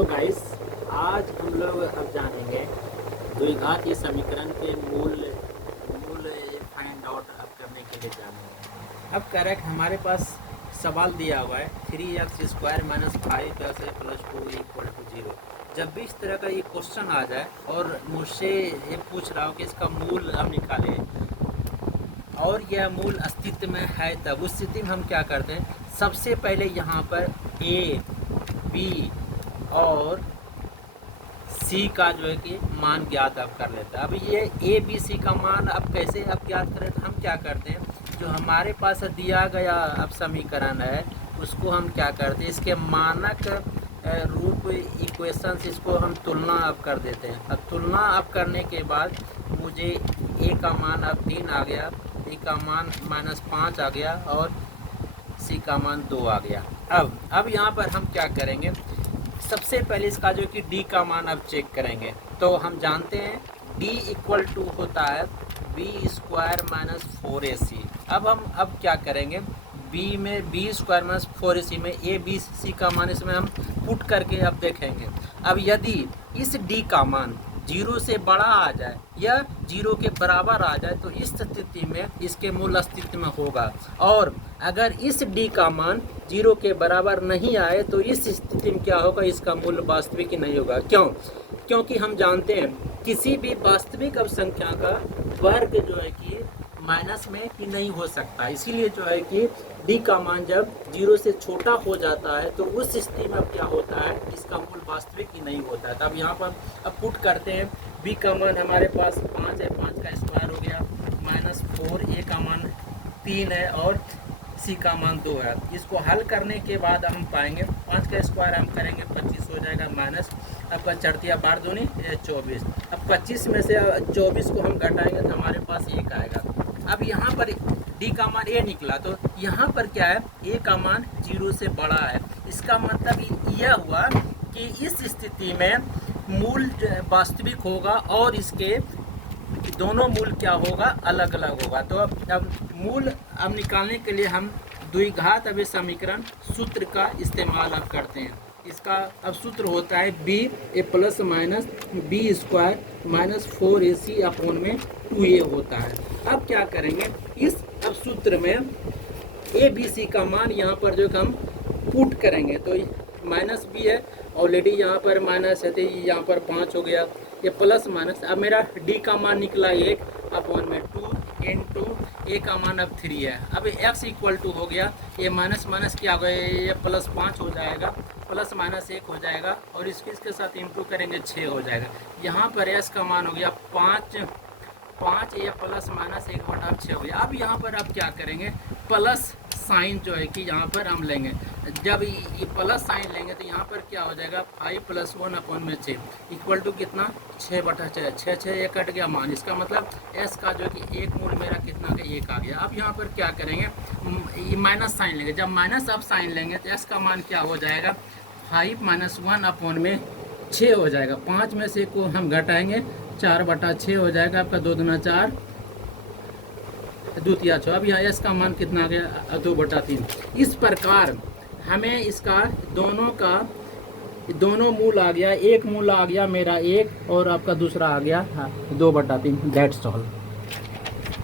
Hello guys, आज हम लोग अब जानेंगे द्विघात समीकरण के मूल मूल फाइंड आउट अब करने के लिए जानेंगे। अब करेक्ट हमारे पास सवाल दिया हुआ है 3x² माइनस 5 + a + 2 = 0। जब भी इस तरह का ये क्वेश्चन आ जाए और मुझसे ये पूछ रहा हो कि इसका मूल अब निकालें और यह मूल अस्तित्व में है, तब उस स्थिति में हम क्या करते हैं, सबसे पहले यहाँ पर ए बी और सी का जो है कि मान ज्ञात अब कर लेते हैं। अब ये ए बी सी का मान अब कैसे अब ज्ञात करें, तो हम क्या करते हैं, जो हमारे पास दिया गया अब समीकरण है उसको हम क्या करते हैं, इसके मानक रूप इक्वेशंस इसको हम तुलना अब कर देते हैं। अब तुलना अब करने के बाद मुझे ए का मान अब 3 आ गया, बी का मान -5 आ गया और सी का मान 2 आ गया। अब यहाँ पर हम क्या करेंगे, सबसे पहले इसका जो कि डी का मान अब चेक करेंगे। तो हम जानते हैं डी = होता है b² - 4ac। अब क्या करेंगे, बी में b² - 4ac में ए बी सी का मान इसमें हम पुट करके अब देखेंगे। अब यदि इस डी का मान 0 से बड़ा आ जाए या 0 के बराबर आ जाए तो इस स्थिति में इसके मूल अस्तित्व में होगा, और अगर इस डी का मान 0 के बराबर नहीं आए तो इस स्थिति में क्या होगा, इसका मूल वास्तविक नहीं होगा। क्योंकि हम जानते हैं किसी भी वास्तविक अब संख्या का वर्ग जो है कि माइनस में ही नहीं हो सकता, इसीलिए जो है कि डी का मान जब 0 से छोटा हो जाता है तो उस स्थिति में अब क्या होता है, इसका मूल वास्तविक ही नहीं होता है। तब यहाँ पर अब पुट करते हैं, बी का मान हमारे पास 5 है, 5 का स्क्वायर हो गया, -4, ए का मान 3 है और सी का मान 2 है। इसको हल करने के बाद हम पाएंगे 5 का स्क्वायर हम करेंगे 25 हो जाएगा, माइनस आपका चढ़तिया 12 दूनी 24। अब 25 में से 24 को हम घटाएंगे तो हमारे पास 1 आएगा। अब यहाँ पर डी का मान ए निकला, तो यहाँ पर क्या है, ए का मान 0 से बड़ा है। इसका मतलब यह हुआ कि इस स्थिति में मूल वास्तविक होगा और इसके दोनों मूल क्या होगा, अलग अलग होगा। तो अब मूल अब निकालने के लिए हम द्विघात अब समीकरण सूत्र का इस्तेमाल अब करते हैं। इसका अब सूत्र होता है b a + -b² - 4ac upon में 2a होता है। अब क्या करेंगे, इस अब सूत्र में ए बी सी का मान यहाँ पर जो हम पुट करेंगे तो माइनस भी है ऑलरेडी, यहाँ पर माइनस है तो यहाँ पर 5 हो गया, ये प्लस माइनस। अब मेरा डी का मान निकला 1 अपॉन में 2 इंटू ए का मान अब 3 है। अब x = हो गया, ये माइनस माइनस क्या हो गया, ये +5 हो जाएगा, +-1 हो जाएगा और इसके साथ इंटू करेंगे 6 हो जाएगा। यहाँ पर s का मान हो गया 5, ये +-1/6 हो गया। अब यहाँ पर अब क्या करेंगे, प्लस साइन जो है कि यहाँ पर हम लेंगे, जब ये प्लस साइन लेंगे तो यहाँ पर क्या हो जाएगा, 5 + 1/6 = कितना, 6/6, 6 ये कट गया मान। इसका मतलब s का जो कि एक मूल मेरा कितना का 1 आ गया। अब यहाँ पर क्या करेंगे, ये माइनस साइन लेंगे, जब माइनस अब साइन लेंगे तो s का मान क्या हो जाएगा, 5 - 1/6 हो जाएगा। 5 में से को हम घटाएंगे 4/6 हो जाएगा, आपका 2 दूना 4 द्वितीया 6। अब यहाँ s का मान कितना आ गया, 2/3। इस प्रकार हमें इसका दोनों मूल आ गया, एक मूल आ गया मेरा 1 और आपका दूसरा आ गया 2/3। That's all.